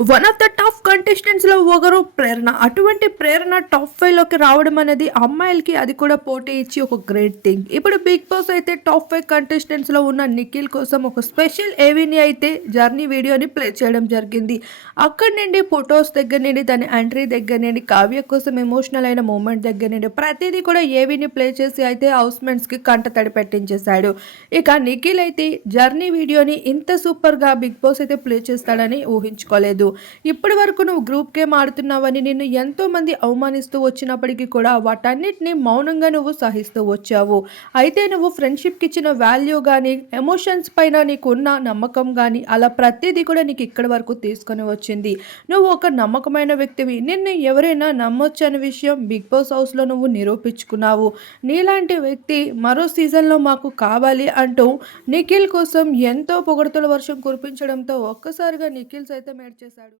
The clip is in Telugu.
వన్ ఆఫ్ ద టాప్ కంటెస్టెంట్స్‌లో ఒకరు ప్రేరణ. అటువంటి ప్రేరణ టాప్ 5లోకి రావడం అనేది అమ్మాయిలకి అది కూడా పోటీ ఇచ్చి ఒక గ్రేట్ థింగ్. ఇప్పుడు 'బిగ్ బాస్' అయితే టాప్ 5 కంటెస్టెంట్స్‌లో ఉన్న నిఖిల్ కోసం ఒక స్పెషల్ ఏవీని అయితే జర్నీ వీడియోని ప్లే చేయడం జరిగింది. అక్కడి నుండి ఫోటోస్ దగ్గర నుండి తన ఎంట్రీ దగ్గర నుండి కావ్య కోసం ఎమోషనల్ అయిన మూమెంట్ దగ్గర నుండి ప్రతీదీ కూడా ఏవీని ప్లే చేసి అయితే హౌస్‌మేట్స్‌కి కంటతడి పెట్టించేశాడు. ఇక నిఖిల్ అయితే జర్నీ వీడియోని ఇంత సూపర్‌గా 'బిగ్ బాస్' అయితే ప్లే చేస్తాడని ఊహించుకోలేదు. ఇప్పటి వరకు నువ్వు గ్రూప్ గేమ్ ఆడుతున్నావని నిన్ను ఎంతోమంది అవమానిస్తూ వచ్చినప్పటికీ కూడా వాటన్నిటిని మౌనంగా నువ్వు సహిస్తూ వచ్చావు. అయితే నువ్వు ఫ్రెండ్షిప్కి ఇచ్చిన వాల్యూ కానీ ఎమోషన్స్ పైన నీకున్న నమ్మకం కానీ అలా ప్రతిదీ కూడా నీకు ఇక్కడి వరకు తీసుకొని వచ్చింది. నువ్వు ఒక నమ్మకమైన వ్యక్తివి. నిన్ను ఎవరైనా నమ్మొచ్చు అనే విషయం బిగ్ బాస్ హౌస్లో నువ్వు నిరూపించుకున్నావు. నీలాంటి వ్యక్తి మరో సీజన్లో మాకు కావాలి అంటూ నిఖిల్ కోసం ఎంతో పొగడ్తల వర్షం కురిపించడంతో ఒక్కసారిగా నిఖిల్ సైతం ఏడ్చేశాడు.